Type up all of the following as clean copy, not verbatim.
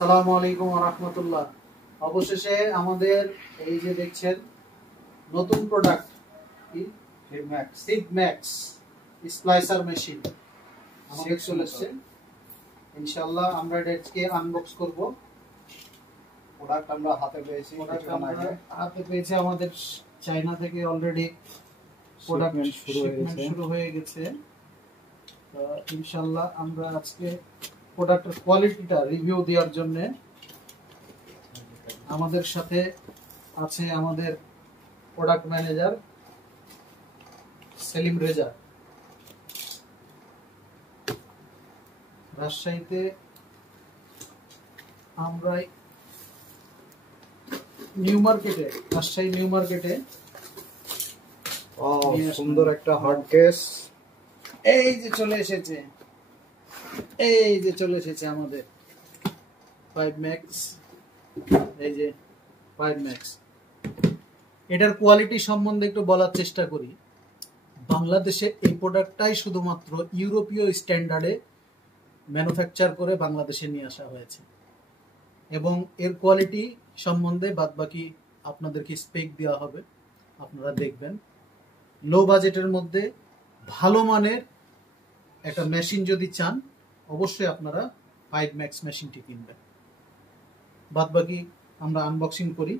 আসসালামু আলাইকুম ওয়া রাহমাতুল্লাহ। অবশেষে আমাদের এই যে দেখছেন নতুন প্রোডাক্ট কি সিডম্যাক্স স্প্লাইসার মেশিন আমাদের চলে এসেছে। ইনশাআল্লাহ আমরা এটাকে আনবক্স করব। প্রোডাক্ট আমরা হাতে পেয়েছি, আমাদের চায়না থেকে অলরেডি প্রোডাক্ট শুরু হয়ে গেছে। তো ইনশাআল্লাহ আমরা আজকে প্রোডাক্টের কোয়ালিটিটা রিভিউ দেওয়ার জন্য আমাদের সাথে আছে আমাদের প্রোডাক্ট ম্যানেজার সেলিম রেজা। রাজশাহীতে আমরা রাজশাহী নিউ মার্কেটে সুন্দর একটা হার্ড কেস এই যে চলে এসেছে আমাদের 5 ম্যাক্স। এই যে 5 ম্যাক্স, এটার কোয়ালিটি সম্বন্ধে একটু বলার চেষ্টা করি। বাংলাদেশে এই প্রোডাক্টটাই শুধুমাত্র ইউরোপীয় স্ট্যান্ডার্ডে ম্যানুফ্যাকচার করে বাংলাদেশে নিয়ে আসা হয়েছে এবং এর কোয়ালিটি সম্বন্ধে বাদবাকি আপনাদেরকে স্পেক দেওয়া হবে, আপনারা দেখবেন। লো বাজেটের মধ্যে ভালো মানের একটা মেশিন যদি চান অবশ্যই আপনারা 5 ম্যাক্স মেশিনটি কিনবেন। বাদবাকি আমরা আনবক্সিং করি।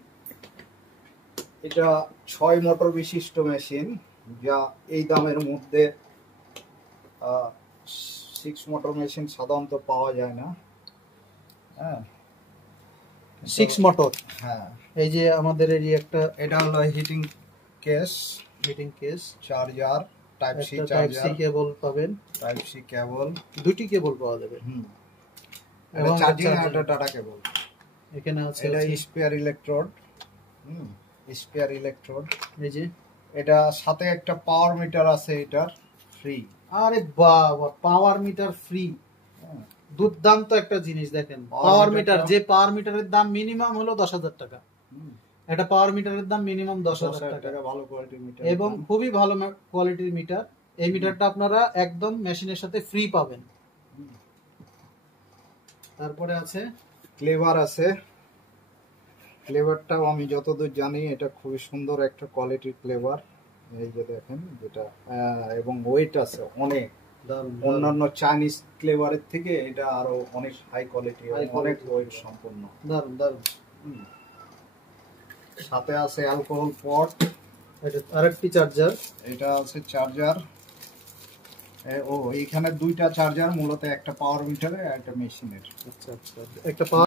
এটা 6 মোটর বিশিষ্ট মেশিন, যা এই দামের মধ্যে 6 মোটর মেশিন সাধারণত পাওয়া যায় না। হ্যাঁ, 6 মোটর। হ্যাঁ, এই যে আমাদের এই একটা এটা হলো heating case, charger, type C cable পাবেন, টাইপ সি কেবল, দুটি কেবল পাওয়া যাবে। এবং চার্জিং একটা টাটা কেবল। এখানে আছে এটা স্পেয়ার ইলেকট্রোড। Spare electrode. এই যে এটা সাথে একটা পাওয়ার মিটার আছে, এটার ফ্রি। আরে বাবা, পাওয়ার মিটার ফ্রি! দুর্দান্ত একটা জিনিস। দেখেন পাওয়ার মিটার, যে পাওয়ার মিটারের দাম মিনিমাম হলো 10,000 টাকা। এটা পাওয়ার মিটারের দাম মিনিমাম 10,000 টাকা। ভালো কোয়ালিটির মিটার এবং খুবই ভালো কোয়ালিটির মিটার। এই মিটারটা আপনারা একদম মেশিনের সাথে ফ্রি পাবেন। তারপরে আছে ক্লেভার আছে। ক্লেভারটাও আমি যতদূর জানি এটা খুবই সুন্দর একটা কোয়ালিটির ক্লেভার। এই যে দেখেন, যেটা এবং ওয়েট আছে অনেক, অন্যান্য চাইনিজ ক্লেভারের থেকে এটা আরো অনেক হাই কোয়ালিটি, অনেক ওয়েট সম্পন্ন। দারুন দারুন। সাথে আছে অ্যালকোহল পট। এটা আরেকটি চার্জার। এটা আছে চার্জার। এইখানে দুইটা চার্জার, মূলত একটা পাওয়ার মিটারে আর একটা মেশিনের। আচ্ছা আচ্ছা, একটা